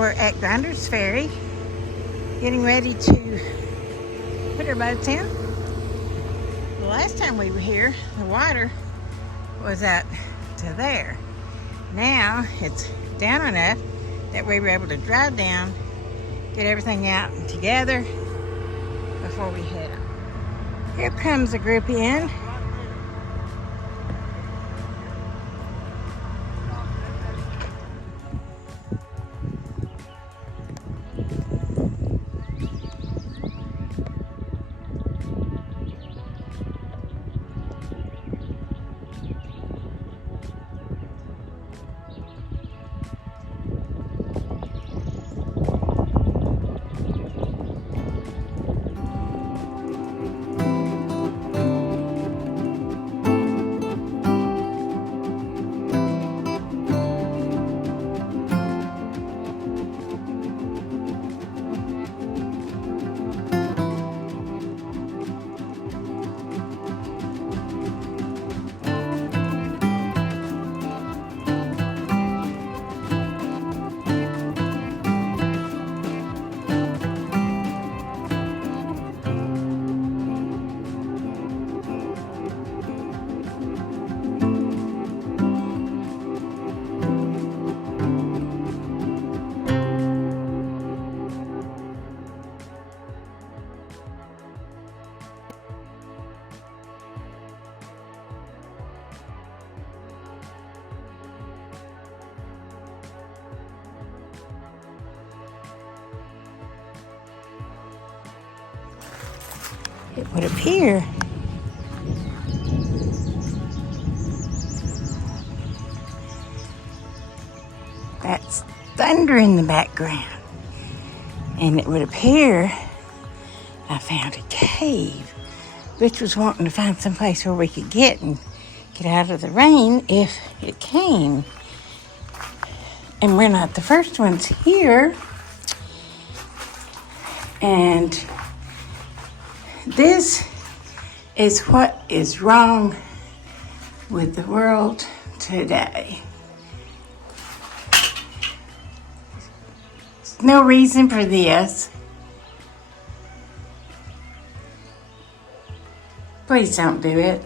We're at Grinders Ferry, getting ready to put our boats in. The last time we were here, the water was up to there. Now it's down enough that we were able to drive down, get everything out together before we head on. Here comes a group in. It would appear that's thunder in the background. And it would appear I found a cave. Rich was wanting to find some place where we could get out of the rain if it came. And we're not the first ones here. And this is what is wrong with the world today. There's no reason for this. Please don't do it.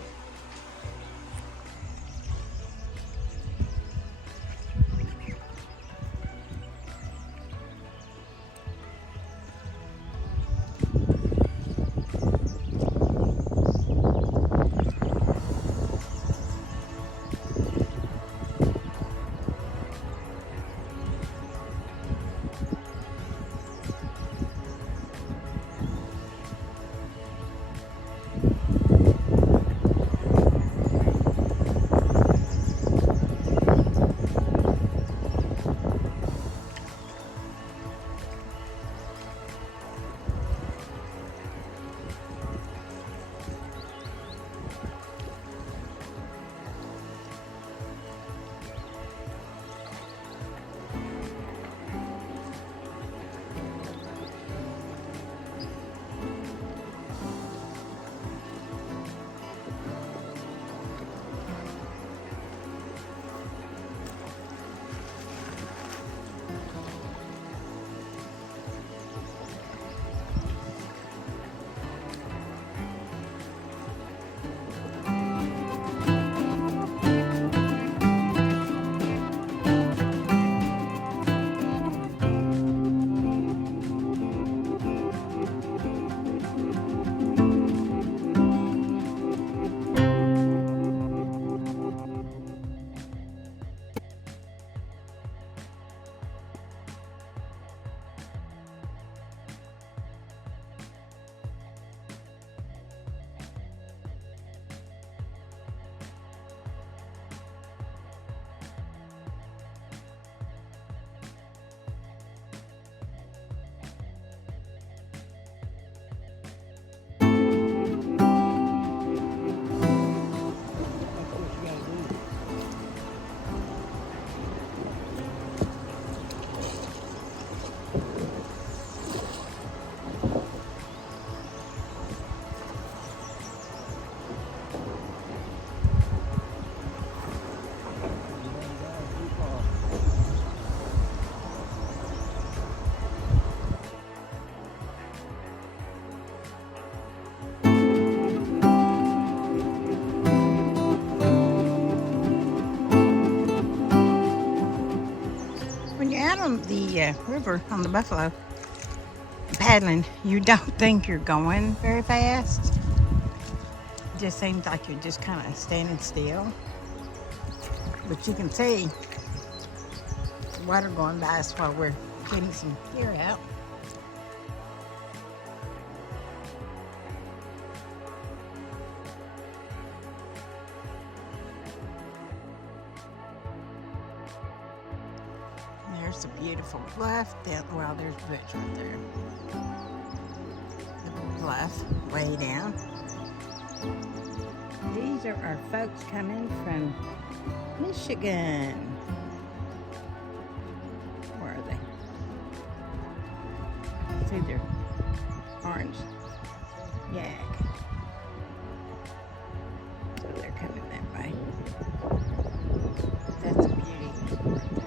out on the river on the Buffalo, paddling, you don't think you're going very fast. It just seems like you're just kind of standing still. But you can see the water going by us while we're getting some gear out. There's a beautiful bluff. Well, there's Butch right there. The bluff way down. These are our folks coming from Michigan. Where are they? See their orange yak. So they're coming that way. That's a beauty right there.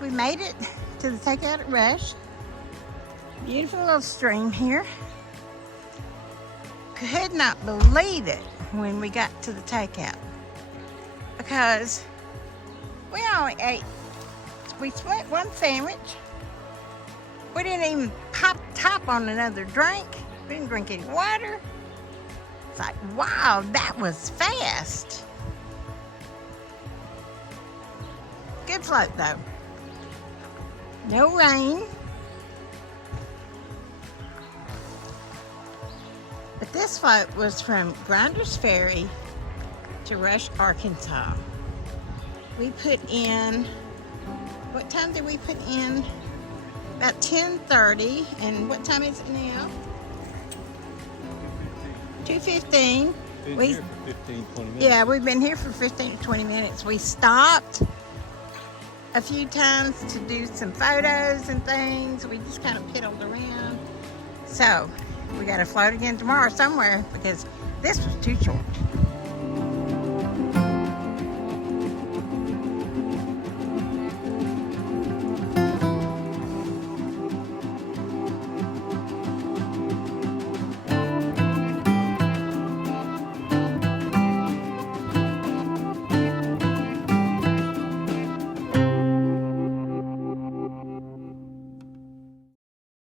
We made it to the takeout at Rush. Beautiful little stream here. Could not believe it when we got to the takeout because we only ate, we split one sandwich. We didn't even pop top on another drink. We didn't drink any water. It's like, wow, that was fast. Good float though. No rain. But this float was from Grinders Ferry to Rush, Arkansas. We put in, what time did we put in? About 10:30. And what time is it now? 2:15. Been here for 15, 20 minutes. Yeah, we've been here for 15 to 20 minutes. We stopped a few times to do some photos and things. We just kind of piddled around. So we got to float again tomorrow somewhere because this was too short.